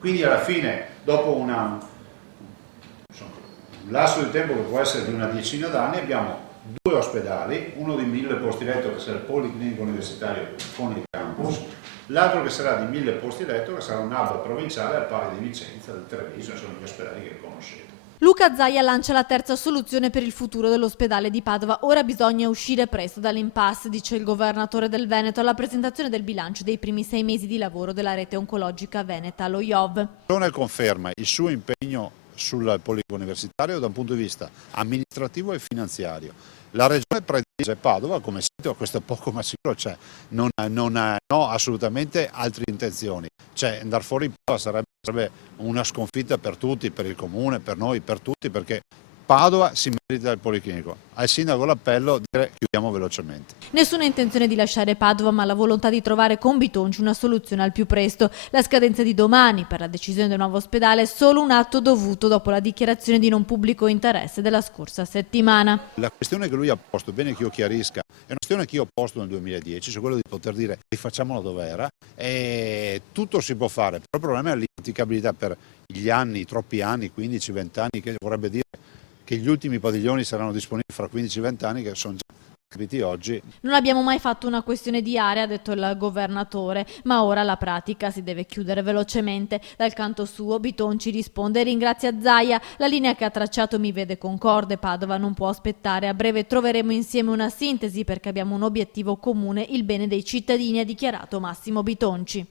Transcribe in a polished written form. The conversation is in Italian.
Quindi alla fine, dopo un lasso di tempo che può essere di una decina d'anni, abbiamo due ospedali, uno di 1000 posti letto che sarà il Policlinico Universitario con il campus, l'altro che sarà di 1000 posti letto che sarà un hub provinciale al pari di Vicenza, del Treviso, sono gli ospedali che conoscete. Luca Zaia lancia la terza soluzione per il futuro dell'ospedale di Padova. Ora bisogna uscire presto dall'impasse, dice il governatore del Veneto alla presentazione del bilancio dei primi 6 mesi di lavoro della rete oncologica veneta allo IOV. La conferma il suo impegno sul Policlinico Universitario da un punto di vista amministrativo e finanziario. La regione predilige Padova come sito, questo è poco ma sicuro, non ho assolutamente altre intenzioni. Andare fuori in Padova sarebbe una sconfitta per tutti, per il comune, per noi, per tutti, perché Padova si merita il Policlinico. Al sindaco l'appello di dire chiudiamo velocemente. Nessuna intenzione di lasciare Padova, ma la volontà di trovare con Bitonci una soluzione al più presto. La scadenza di domani per la decisione del nuovo ospedale è solo un atto dovuto dopo la dichiarazione di non pubblico interesse della scorsa settimana. La questione che lui ha posto, bene che io chiarisca, è una questione che io ho posto nel 2010, cioè quello di poter dire rifacciamolo dove era, e tutto si può fare, però il problema è l'impraticabilità per gli anni, troppi anni, 15-20 anni, che vorrebbe dire che gli ultimi padiglioni saranno disponibili fra 15-20 anni, che sono già scritti oggi. Non abbiamo mai fatto una questione di area, ha detto il governatore, ma ora la pratica si deve chiudere velocemente. Dal canto suo Bitonci risponde e ringrazia Zaia. La linea che ha tracciato mi vede concorde, Padova non può aspettare, a breve troveremo insieme una sintesi perché abbiamo un obiettivo comune, il bene dei cittadini, ha dichiarato Massimo Bitonci.